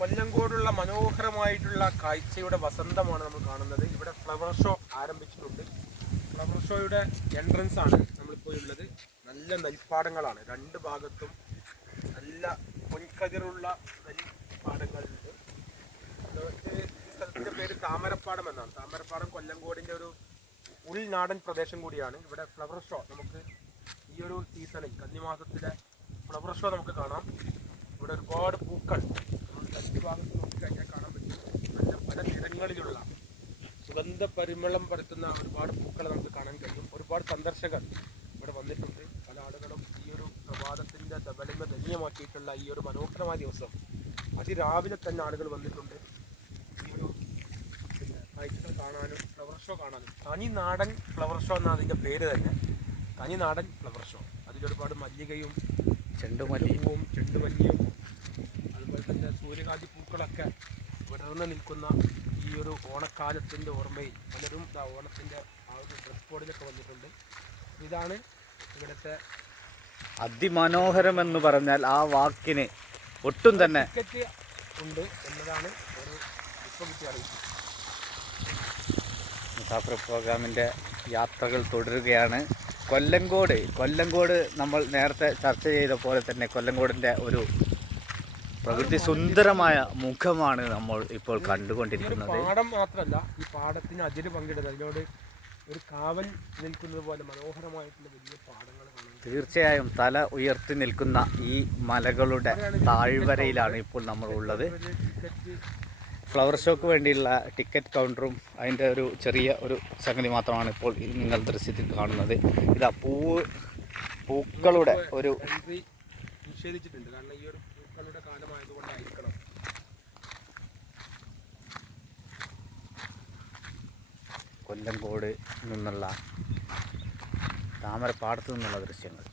കൊല്ലങ്കോടുള്ള മനോഹരമായിട്ടുള്ള കാഴ്ചയുടെ വസന്തമാണ് നമ്മൾ കാണുന്നത്. ഇവിടെ ഫ്ലവർ ഷോ ആരംഭിച്ചിട്ടുണ്ട്. ഫ്ലവർ ഷോയുടെ എൻട്രൻസ് ആണ് നമ്മളിപ്പോൾ ഉള്ളത്. നല്ല നെൽപ്പാടങ്ങളാണ്. രണ്ട് ഭാഗത്തും നല്ല പൊൻകതിറുള്ള നെൽപ്പാടങ്ങളുണ്ട്. ഈ സ്ഥലത്തിന്റെ പേര് താമരപ്പാടം എന്നാണ്. താമരപ്പാടം കൊല്ലങ്കോടിന്റെ ഒരു ഉൾനാടൻ പ്രദേശം കൂടിയാണ്. ഇവിടെ ഫ്ലവർ ഷോ നമുക്ക് ഈ ഒരു സീസണിൽ കന്നിമാസത്തിലെ ഫ്ലവർ ഷോ നമുക്ക് കാണാം. ഇവിടെ ഒരുപാട് പൂക്കൾ നമ്മൾ രണ്ട് ഭാഗത്ത് നോക്കിക്കഴിഞ്ഞാൽ കാണാൻ പറ്റും നല്ല പല നിറങ്ങളിലുള്ള സുഗന്ധ പരിമളം പരത്തുന്ന ഒരുപാട് പൂക്കൾ നമുക്ക് കാണാൻ കഴിയും. ഒരുപാട് സന്ദർശകർ ഇവിടെ വന്നിട്ടുണ്ട്. പല ആളുകളും ഈ ഒരു പ്രഭാതത്തിന്റെ ദബലിമ ധന്യമാക്കിയിട്ടുള്ള ഈ ഒരു മനോഹരമായ ദിവസം. അതിരാവിലെ തന്നെ ആളുകൾ വന്നിട്ടുണ്ട്. ഈ ഒരു പിന്നെ കാഴ്ചകൾ കാണാനും ഫ്ലവർ ഷോ കാണാനും. തനി നാടൻ ഫ്ലവർ ഷോ എന്നാണ് അതിന്റെ പേര് തന്നെ. തനി നാടൻ ഫ്ലവർ ഷോ അതിലൊരുപാട് മല്ലികയും ചെണ്ടുമല്ലിയും ചെണ്ടുമല്ലിയും അതുപോലെ തന്നെ സൂര്യകാന്തി പൂക്കളൊക്കെ വിടർന്ന് നിൽക്കുന്ന ഈ ഒരു ഓണക്കാലത്തിന്റെ ഓർമ്മയിൽ പലരും ആ ഓണത്തിന്റെ ആ ഒരു ഡ്രസ് കോഡിലൊക്കെ വന്നിട്ടുണ്ട്. ഇതാണ് ഇവിടുത്തെ അതിമനോഹരം എന്ന് പറഞ്ഞാൽ ആ വാക്കിന് ഒട്ടും തന്നെ ടിക്കറ്റ് ഉണ്ട് എന്നതാണ് ഒരു ഇപ്പം കിട്ടിയ അറിയിപ്പ്. മുസാഫർ പ്രോഗ്രാമിന്റെ യാത്രകൾ തുടരുകയാണ്. കൊല്ലങ്കോട് കൊല്ലങ്കോട് നമ്മൾ നേരത്തെ ചർച്ച ചെയ്ത പോലെ തന്നെ കൊല്ലങ്കോടിന്റെ ഒരു പ്രകൃതി സുന്ദരമായ മുഖമാണ് നമ്മൾ ഇപ്പോൾ കണ്ടുകൊണ്ടിരിക്കുന്നത്. പാടം മാത്രമല്ല ഈ പാടത്തിന് അതിര് പങ്കിടുന്നത്. അതിനോട് ഒരു കാവൽ നിൽക്കുന്നത് പോലെ മനോഹരമായിട്ടുള്ള വലിയ പാടങ്ങൾ തീർച്ചയായും തല ഉയർത്തി നിൽക്കുന്ന ഈ മലകളുടെ താഴ്വരയിലാണ് ഇപ്പോൾ നമ്മൾ ഉള്ളത്. ഫ്ലവർ ഷോക്ക് വേണ്ടിയുള്ള ടിക്കറ്റ് കൗണ്ടറും അതിന്റെ ഒരു ചെറിയ ഒരു സംഗതി മാത്രമാണ് ഇപ്പോൾ നിങ്ങൾ ദൃശ്യത്തിൽ കാണുന്നത്. ഇതാ പൂ പൂക്കളുടെ ഒരു നിഷേധിച്ചിട്ടുണ്ട്. കാരണം ഈ ഒരു പൂക്കളുടെ കാലമായതുകൊണ്ടായിരിക്കണം. കൊല്ലംകോട് നിന്നുള്ള താമരപ്പാടത്ത് നിന്നുള്ള ദൃശ്യങ്ങൾ.